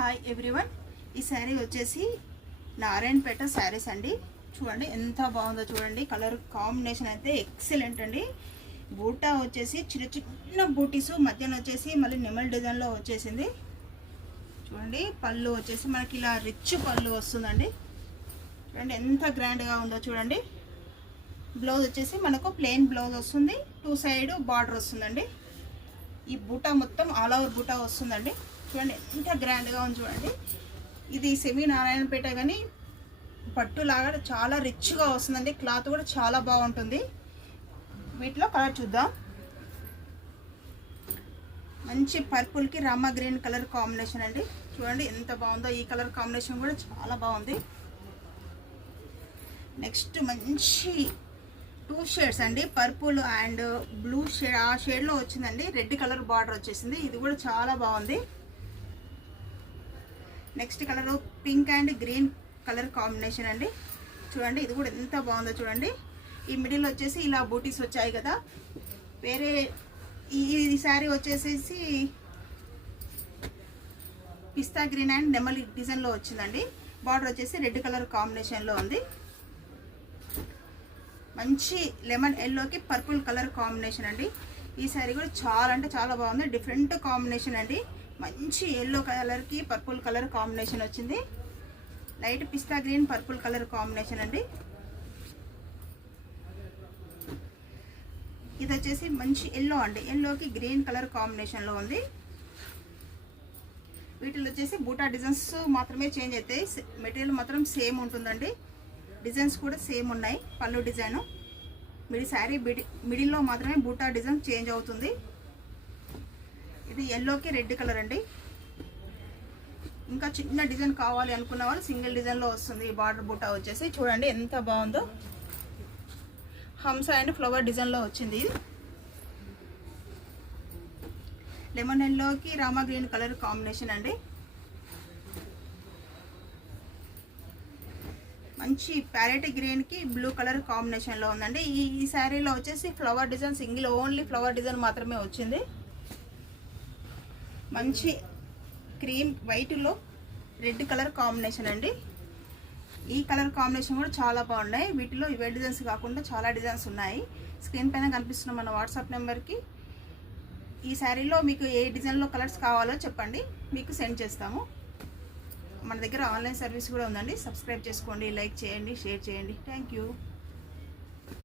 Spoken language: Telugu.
హాయ్ ఎవ్రీవన్, ఈ శారీ వచ్చేసి నారాయణపేట శారీస్ అండి. చూడండి ఎంత బాగుందో చూడండి. కలర్ కాంబినేషన్ అయితే ఎక్సలెంట్ అండి. బూటా వచ్చేసి చిన్న చిన్న బూటీస్ మధ్యన వచ్చేసి మళ్ళీ నెమల్ డిజైన్లో వచ్చేసింది. చూడండి పళ్ళు వచ్చేసి మనకి ఇలా రిచ్ పళ్ళు వస్తుందండి. చూడండి ఎంత గ్రాండ్గా ఉందో చూడండి. బ్లౌజ్ వచ్చేసి మనకు ప్లెయిన్ బ్లౌజ్ వస్తుంది, 2 సైడ్ బార్డర్ వస్తుందండి. ఈ బూటా మొత్తం ఆల్ ఓవర్ బూటా వస్తుందండి. చూడండి ఎంత గ్రాండ్గా ఉంది చూడండి. ఇది సెమీ నారాయణపేట కానీ పట్టులాగా చాలా రిచ్గా వస్తుందండి. క్లాత్ కూడా చాలా బాగుంటుంది. వీటిలో కలర్ చూద్దాం. మంచి పర్పుల్కి రామా గ్రీన్ కలర్ కాంబినేషన్ అండి. చూడండి ఎంత బాగుందో. ఈ కలర్ కాంబినేషన్ కూడా చాలా బాగుంది. నెక్స్ట్ మంచి 2 షేడ్స్ అండి, పర్పుల్ అండ్ బ్లూ షేడ్. ఆ షేడ్లో వచ్చిందండి. రెడ్ కలర్ బార్డర్ వచ్చేసింది. ఇది కూడా చాలా బాగుంది. Next colour pink and green colour combination అండి. చూడండి ఇది కూడా ఎంత బాగుందో చూడండి. ఈ మిడిల్ వచ్చేసి ఇలా బూటీస్ వచ్చాయి కదా. వేరే ఈ శారీ వచ్చేసేసి పిస్తా గ్రీన్ అండ్ నెమలి డిజైన్లో వచ్చిందండి. బార్డర్ వచ్చేసి రెడ్ కలర్ కాంబినేషన్లో ఉంది. మంచి లెమన్ ఎల్లోకి పర్పుల్ కలర్ కాంబినేషన్ అండి. ఈ శారీ కూడా చాలా అంటే చాలా బాగుంది. డిఫరెంట్ కాంబినేషన్ అండి. మంచి ఎల్లో కలర్కి పర్పుల్ కలర్ కాంబినేషన్ వచ్చింది. లైట్ పిస్తా గ్రీన్ పర్పుల్ కలర్ కాంబినేషన్ అండి. ఇది వచ్చేసి మంచి ఎల్లో అండి. ఎల్లోకి గ్రీన్ కలర్ కాంబినేషన్లో ఉంది. వీటిలో వచ్చేసి బూటా డిజైన్స్ మాత్రమే చేంజ్ అవుతాయి. మెటీరియల్ మాత్రం సేమ్ ఉంటుందండి. డిజైన్స్ కూడా సేమ్ ఉన్నాయి. పళ్ళు డిజైను శారీ మిడిల్లో మాత్రమే బూటా డిజైన్ చేంజ్ అవుతుంది. ఇది ఎల్లోకి రెడ్ కలర్ అండి. ఇంకా చిన్న డిజైన్ కావాలి అనుకున్న వాళ్ళు సింగిల్ డిజైన్లో వస్తుంది. ఈ బార్డర్ బూటా వచ్చేసి చూడండి ఎంత బాగుందో. హంస అండ్ ఫ్లవర్ డిజైన్లో వచ్చింది. లెమన్ ఎల్లోకి రామా గ్రీన్ కలర్ కాంబినేషన్ అండి. మంచి ప్యారెట్ గ్రీన్కి బ్లూ కలర్ కాంబినేషన్లో ఉందండి. ఈ శారీలో వచ్చేసి flower design single only flower design మాత్రమే వచ్చింది. మంచి క్రీమ్ వైట్లో రెడ్ కలర్ కాంబినేషన్ అండి. ఈ కలర్ కాంబినేషన్ కూడా చాలా బాగున్నాయి. వీటిలో ఇవే డిజైన్స్ కాకుండా చాలా డిజైన్స్ ఉన్నాయి. స్క్రీన్ పైన కనిపిస్తున్న మన వాట్సాప్ నెంబర్కి ఈ శారీలో మీకు ఏ డిజైన్లో కలర్స్ కావాలో చెప్పండి, మీకు సెండ్ చేస్తాము. మన దగ్గర ఆన్లైన్ సర్వీస్ కూడా ఉందండి. సబ్స్క్రైబ్ చేసుకోండి, లైక్ చేయండి, షేర్ చేయండి. Thank you.